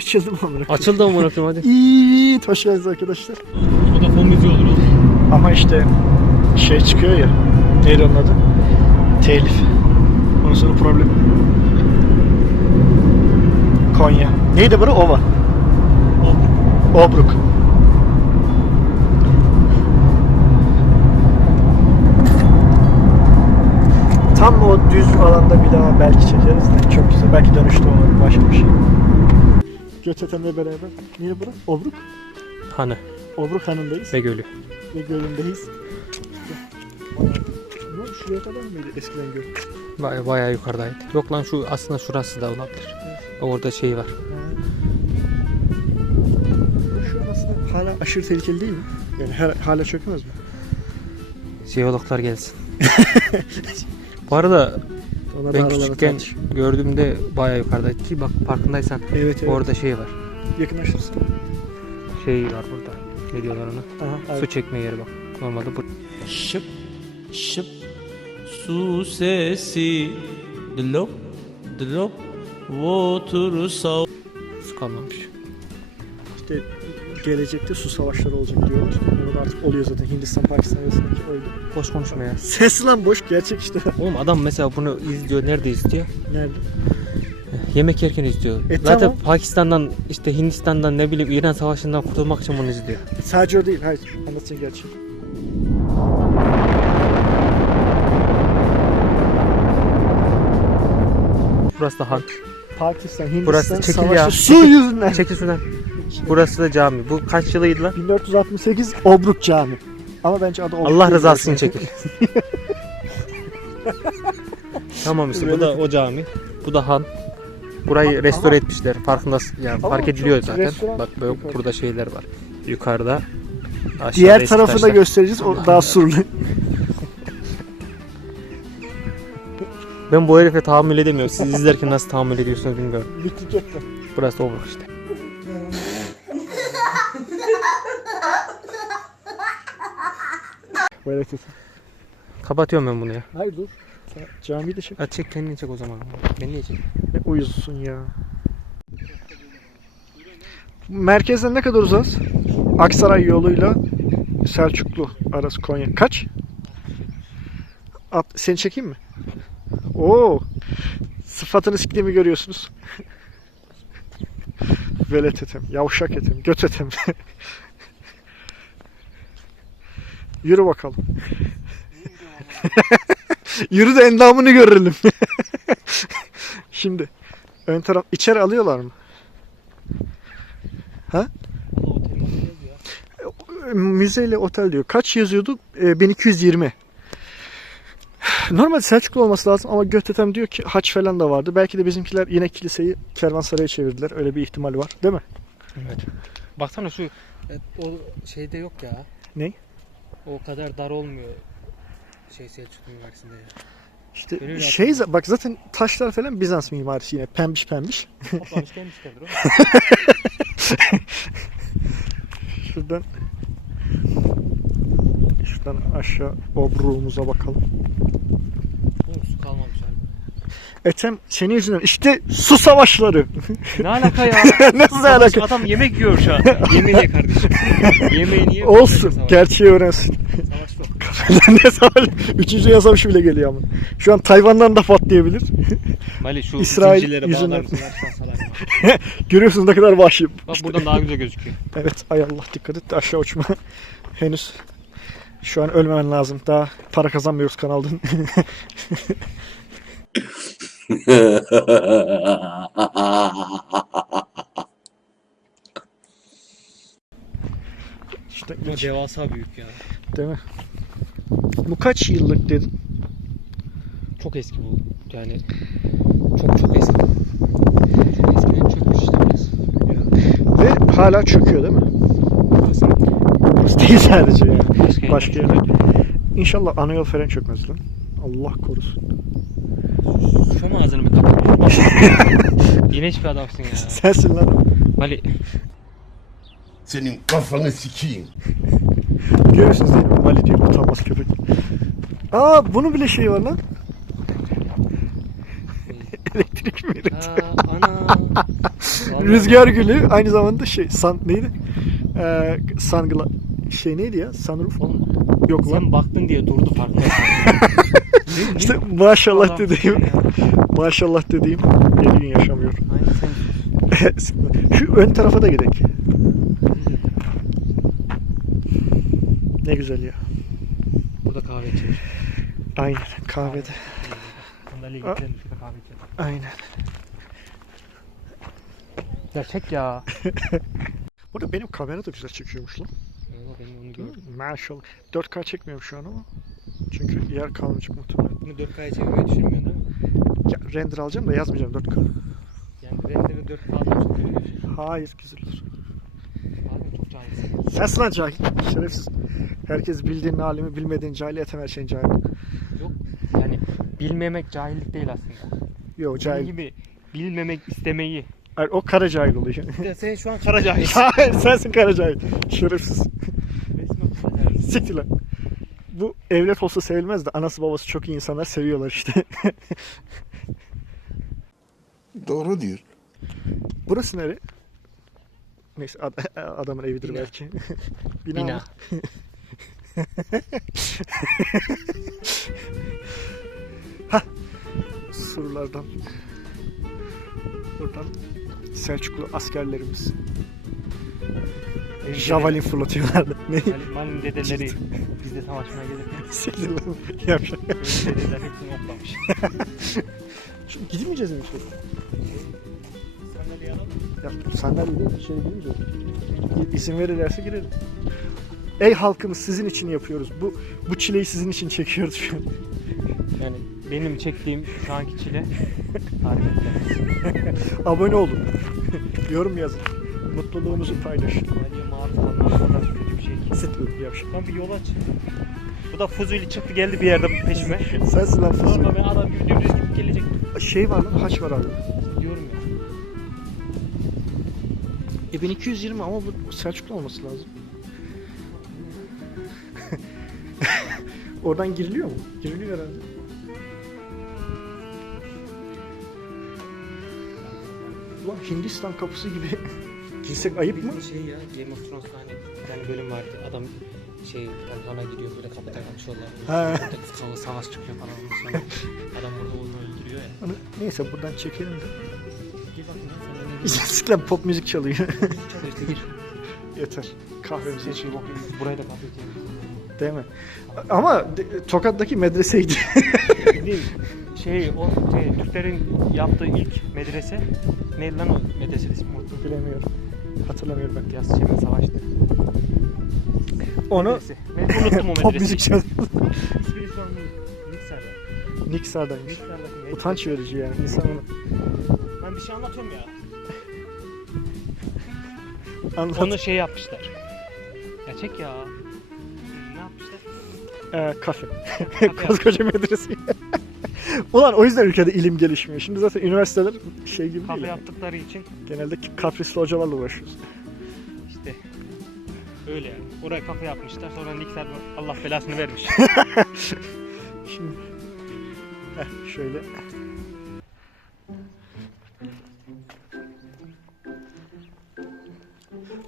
Açıldı mı amına koyayım? Açıldı mı bırakayım hadi. İyi, hoş geldiniz arkadaşlar. Vodafone müziği olur oğlum. Ama işte şey çıkıyor ya. Neydi onun adı? Telif. Ondan sonra problem. Konya. Neydi bura? Ova. Obruk. Tam o düz alanda bir daha belki çekeriz de çok güzel. Belki dönüşte olur başka bir şey. Götetem'le beraber. Neydi bura? Obruk. Hani Obruk Hanı'ndayız ve gölü. ve gölündeyiz. Bu şuraya kadar mıydı eskiden göl? Baya, bayağı yukarıdaydı. Yok lan şu aslında şurası da olabilir. Orada şey var. Bu şu an aslında hala aşırı tehlikeli değil mi? Yani her, hala çökemez mi? Jeologlar gelsin. Bu arada Onlar ben küçükken tartışıyor. gördüğümde bayağı yukarıdaydı ki bak farkındaysan Evet evet. orada şey var. Yakınlaştırsın. Şey var burada. Ne diyorlar ona? Aha. Su çekme yeri bak. Normalde bu. şıp şıp su sesi dlop dlop water sağ Su kalmamış. İşte gelecekte su savaşları olacak diyorlar. Onu da artık oluyor zaten Hindistan Pakistan arasındaki öyle. Boş konuşma ya. Ses lan boş gerçek işte. Oğlum adam mesela bunu izliyor. Nerede izliyor? Nerede? Yemek yerken izliyor. E, Zaten tamam. Pakistan'dan işte Hindistan'dan ne bileyim İran savaşından kurtulmak için bunu izliyor. Sadece o değil. Hayır. Anlatacağım gerçeği. Burası da han. Pakistan, Hindistan Burası çekil ya. su yüzünden. Çekil şuradan. Burası da cami. Bu kaç yılıydı lan? 1468 Obruk Cami. Ama bence adı Obruk Allah rızası için çekil. tamam işte bu da o cami. Bu da han. Burayı Ama- restore etmişler. Farkındasın. Yani Ama fark çok ediliyor zaten. restoran- Bak böyle burada şeyler var. Yukarıda. Aşağıda Diğer eski tarafı da taşlar. göstereceğiz. O daha surlu. Ben bu herife tahammül edemiyorum. Siz izlerken nasıl tahammül ediyorsunuz bilmiyorum. Bittik etti. Burası Obruk işte. Böyle tut. Kapatıyorum ben bunu ya. Hayır dur. Sen camiyi de çek. Ha, çek kendini çek o zaman. Ben niye çekeyim? Ne uyuzsun ya. Merkezden ne kadar uzağız? Aksaray yoluyla Selçuklu arası Konya. Kaç? At, seni çekeyim mi? Oo. Sıfatını siktiğimi görüyorsunuz. Velet etem, yavşak etem, göt etem. Yürü bakalım. Yürü de endamını görelim. Şimdi ön taraf içeri alıyorlar mı? Ha? Müzeyle otel diyor. Kaç yazıyordu? Ee, 1220. Normalde Selçuklu olması lazım ama Götetem diyor ki haç falan da vardı. Belki de bizimkiler yine kiliseyi kervansaraya çevirdiler. Öyle bir ihtimal var. Değil mi? Evet. Baksana şu e, o şeyde yok ya. Ney? O kadar dar olmuyor. Şey Selçuklu Üniversitesi'nde ya. İşte Öyle şey bak zaten taşlar falan Bizans mimarisi yine pembiş pembiş. Toplamış gelmişlerdir o. Şuradan şuradan aşağı obruğumuza bakalım. Oğlum su kalmamış abi. Etem senin yüzünden işte su savaşları. Ne alaka ya? Nasıl Savaş- alaka? Adam yemek yiyor şu an. Yemeğini ye kardeşim. Yemeğini ye. Olsun. Gerçeği öğrensin. Savaş yok. ne savaş? Üçüncü yasamış bile geliyor ama. Şu an Tayvan'dan da patlayabilir. Mali şu İsrail yüzünden. Görüyorsunuz ne kadar vahşi. Bak İşte- buradan daha güzel gözüküyor. Evet ay Allah dikkat et de aşağı uçma. Henüz şu an ölmemen lazım. Daha para kazanmıyoruz kanaldan. İşte Ama devasa büyük ya. değil mi? Bu kaç yıllık dedin? Çok eski bu. Yani çok çok eski. Çok eskiden çökmüş işte biraz. Ve hala çöküyor değil mi? Burası değil sadece yani. Başka, Başka yerler. İnşallah ana yol falan çökmez lan. Allah korusun. Şu mu ağzını bir kapat? İğrenç bir adamsın ya. Sensin lan. Mali Senin kafanı sikeyim. Görüyorsunuz değil mi? Mali diyor utanmaz köpek. Aa bunun bile şeyi var lan. Elektrik mi? Aa, ana Rüzgar gülü aynı zamanda şey san neydi? Ee, sangla şey neydi ya? Sunroof. Oğlum, Yok lan. sen baktın diye durdu farkında. İşte maşallah Allah dediğim, ya. maşallah dediğim yedi gün yaşamıyor. Şu ön tarafa da gidelim. Ne güzel ya. Burada kahve içiyoruz. Aynen kahvede. Getirelim şurada kahve içelim. Aynen. Ya çek ya. Burada benim kamera da güzel çekiyormuş lan. Ben onu gördüm. Maşallah. 4K çekmiyorum şu an ama. Çünkü yer kalmayacak muhtemelen. Bunu 4K'ya çevirmeyi düşünmüyorsun değil mi? Ya, render alacağım da yazmayacağım 4K. Yani renderini 4K almak çok öyle bir. Hayır güzel olur. Abi çok cahilsin. Sensin lan cahil. Şerefsiz. Herkes bildiğin alemi bilmediğin cahili etemel şeyin cahili. Yok. Yani bilmemek cahillik değil aslında. Yo Senin cahil. gibi bilmemek istemeyi. Hayır, o kara cahil oluyor. Ya sen şu an kara cahil. Hayır sensin kara cahil. Şerefsiz. Resmen kara. Siktir lan. Evlat olsa sevilmez de anası babası çok iyi insanlar seviyorlar işte. Doğru diyor. Burası nere? Neyse ad- adamın evidir Bina. belki. Bina. Bina. Hah. Surlardan. Buradan Selçuklu askerlerimiz javalin fırlatıyorlardı. Ne? Mali'nin dedeleri bizde savaşmaya gelirken benim dedeler hepsini oklamış. Şimdi gidemeyeceğiz mi işte? Sandalyeyi alalım. Ya sandalye değil, şey girmeyeceğiz. İ- İzin verirlerse girelim. Ey halkımız sizin için yapıyoruz. Bu bu çileyi sizin için çekiyoruz şu an. Yani benim çektiğim şu anki çile. Abone olun. Yorum yazın. Mutluluğumuzu paylaşın. Bir şey. Siktir yavşak. Lan bir yol aç. Bu da Fuzuli çıktı geldi bir yerde peşime. Sensin lan fıstık. Sonra ben adam gibi dümdüz gidip gelecek Şey var lan haç var abi. diyorum ya. E 1220 ama bu Selçuklu olması lazım. Oradan giriliyor mu? Giriliyor herhalde. Ulan Hindistan kapısı gibi. Girsek ayıp mı? Şey ya Game of Thrones'ta hani bir tane bölüm vardı. Adam şey Balkan'a gidiyor böyle kapıda kapışıyorlar. Ha. Orada savaş, savaş çıkıyor falan ondan sonra. Adam burada onu öldürüyor ya. Onu- Neyse buradan çekelim de. Gir bakın ya sen de ne diyorsun? Siklen pop müzik çalıyor. Çalıyor işte gir. Yeter. Kahvemizi içelim. buraya da kahve içelim. Değil mi? Ama de- Tokat'taki medreseydi. Değil. Şey o şey, Türklerin yaptığı ilk medrese neydi lan o medrese ismi. Bilemiyorum. Hatırlamıyorum ben. Biraz Çemin Savaş'tı. Onu Medrese. Ben unuttum o pop medreseyi. müzik çalıyor. İsmini an Niksar'da. Niksar'daymış. Niksar'daki medrese. Utanç verici yani. İnsan onu Ben bir şey anlatıyorum ya. anlat. Onu şey yapmışlar. Ya çek ya. Ne yapmışlar? Ee, kafe. Kafe Koskoca medrese. Ulan o yüzden ülkede ilim gelişmiyor. Şimdi zaten üniversiteler şey gibi Kafe değil. yani. yaptıkları için Genelde kaprisli hocalarla uğraşıyoruz. işte öyle yani. Oraya kafe yapmışlar. Sonra Niksar Allah belasını vermiş. Şimdi Heh, şöyle.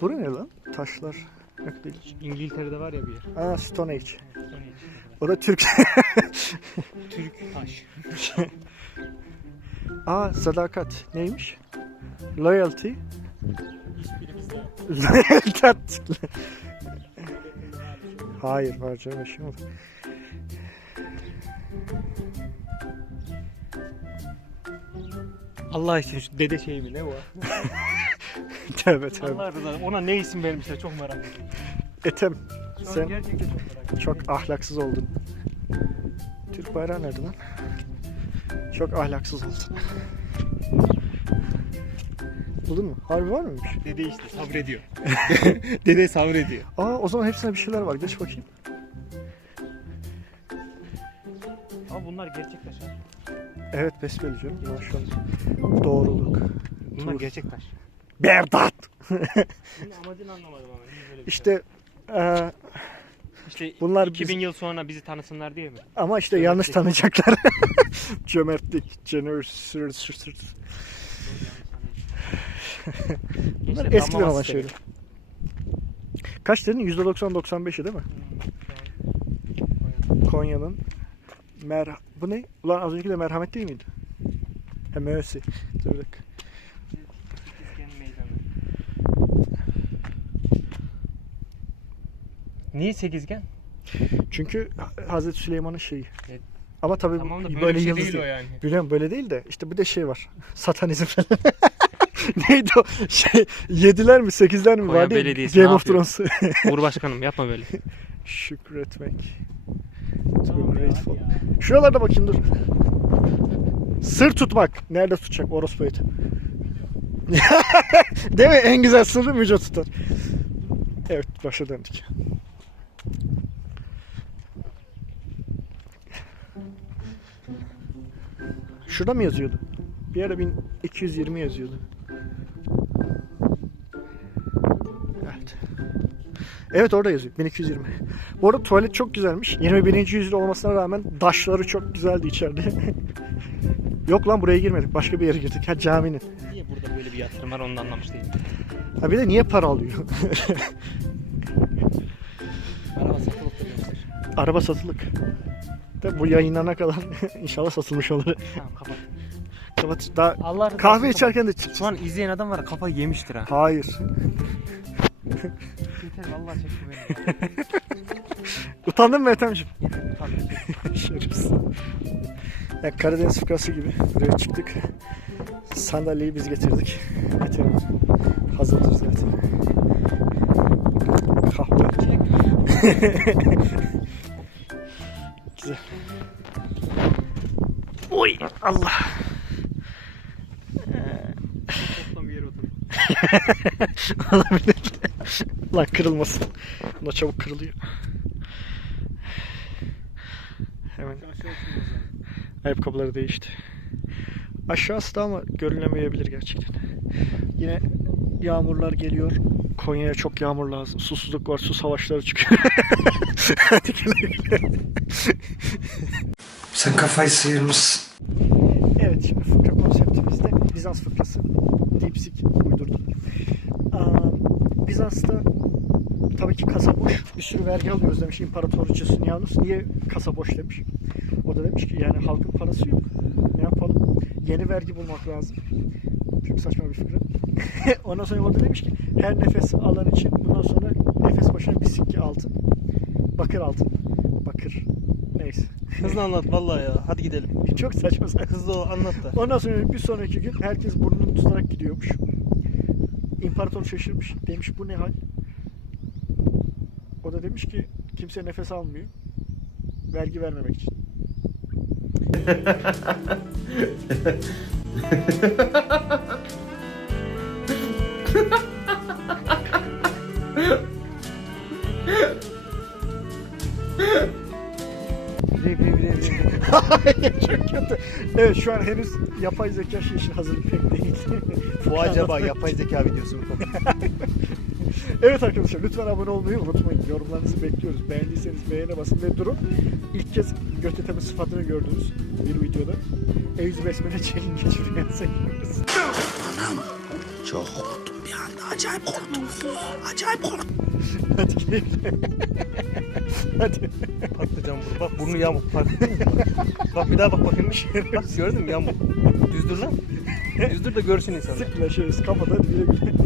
Bura ne lan? Taşlar. Yok değil. İngiltere'de var ya bir yer. Aa Stone Age. O da Türk. Türk taş. Aa sadakat. Neymiş? Loyalty. Loyalty. Hayır var canım olur. Allah için şu dede şeyi mi ne bu? Tövbe tövbe. Allah rızası ona ne isim vermişler çok merak ediyorum. Etem. Sen gerçekten çok merak ediyorum. Çok ahlaksız oldun. Türk bayrağı nerede lan? Çok ahlaksız oldun. Buldun mu? Harbi var mıymış? Dede işte sabrediyor. dede sabrediyor. Aa o zaman hepsine bir şeyler var. Geç bakayım. Ama bunlar gerçek taş. Evet besbelli canım. Maşallah. Doğruluk. Bunlar Tur. gerçek taş. Berdat. Bunun amacını anlamadım ama. niye böyle bir şey İşte eee, İşte Bunlar 2000 yıl sonra bizi tanısınlar diye mi? ama işte yanlış tanıyacaklar. Cömertlik, generosity. Bunlar İşte damlama olan sistemi. şeyler. Kaç dedin? %90-95'i değil mi? Konya'nın mer... Bu ne? Ulan az önceki de merhamet değil miydi? Mercy. Dur bir dakika. Sekizgen meydanı. Niye sekizgen? Çünkü Hazreti Süleyman'ın şeyi. Evet. Ama tabii Tamam da böyle, böyle, bir şey yıldız değil o yani. Biliyorum böyle değil de işte bir de şey var. Satanizm falan. Neydi o? Şey, yediler mi sekizler mi Konya vardı Belediyesi Game of? Thrones. Uğur Başkanım yapma böyle. Şükretmek. Be grateful. Şuralarda bakayım dur. Sır tutmak. Nerede tutacak orospu eti? Değil mi? En güzel sırrı Müce tutar. Evet başa döndük. Şurada mı yazıyordu? Bir ara 1220 yazıyordu. Evet. Evet orada yazıyor. 1220. Bu arada tuvalet çok güzelmiş. 21. yüzyıl olmasına rağmen daşları çok güzeldi içeride. Yok lan buraya girmedik. Başka bir yere girdik. Ha caminin. Niye burada böyle bir yatırım var onu da anlamış değilim. Ha bir de niye para alıyor? Araba satılık. De bu yayınlanana kadar inşallah satılmış olur. Tamam kapat. Kapat. Daha Allah kahve olsun. içerken de Şu an izleyen adam var ya kafayı yemiştir ha. Hayır. Yeter vallahi çekti beni. Utandın mı Ethem'ciğim? Tabii. Şerefsiz. Ya Karadeniz fıkrası gibi buraya çıktık. Sandalyeyi biz getirdik. Getirdik. Hazırdır zaten. Kahve. Allah. Toplam bir yere otur. Olabilir. Lan kırılmasın. Buna çabuk kırılıyor. Hemen ayakkabıları değişti. Aşağısı da ama görünemeyebilir gerçekten. Yine yağmurlar geliyor. Konya'ya çok yağmur lazım. Susuzluk var, su savaşları çıkıyor. Sen kafayı sıyırmışsın. Evet şimdi fıkra konseptimizde Bizans fıkrası. Dipsik uydurdu. Aa, Bizans'ta tabii ki kasa boş. Bir sürü vergi alıyoruz demiş İmparatorcu Sunianus. Niye kasa boş demiş. O da demiş ki yani halkın parası yok. Ne yapalım? Yeni vergi bulmak lazım. Çok saçma bir fıkra. Ondan sonra o da demiş ki her nefes alan için bundan sonra nefes başına bir sikke altın. Bakır altın. Bakır. Neyse. Hızlı anlat vallahi ya. Hadi gidelim. Çok saçma saçma. Hızlı ol, anlat da. Ondan sonra bir sonraki gün herkes burnunu tutarak gidiyormuş. İmparator şaşırmış. Demiş bu ne hal? O da demiş ki kimse nefes almıyor. Vergi vermemek için. Çok kötü. Evet şu an henüz yapay zeka şey için hazırlık pek değil. Bu acaba yapay zeka videosu mu? Evet arkadaşlar lütfen abone olmayı unutmayın. Yorumlarınızı bekliyoruz. Beğendiyseniz beğene basın ve durun. İlk kez göteteme sıfatını gördüğünüz bir videoda. Eyüz Besmele Çelin geçiriyor. seviyoruz. Çok korktum bir anda. Acayip korktum. Acayip korktum. Hadi gidelim. Hadi. Patlıcan burnu. Bak burnu yamuk. Bak. Bak bir daha bak bakayım. Bak gördün mü yamuk. Düzdür lan. Düzdür de görsün insan. Sıklaşıyoruz. Güle güle.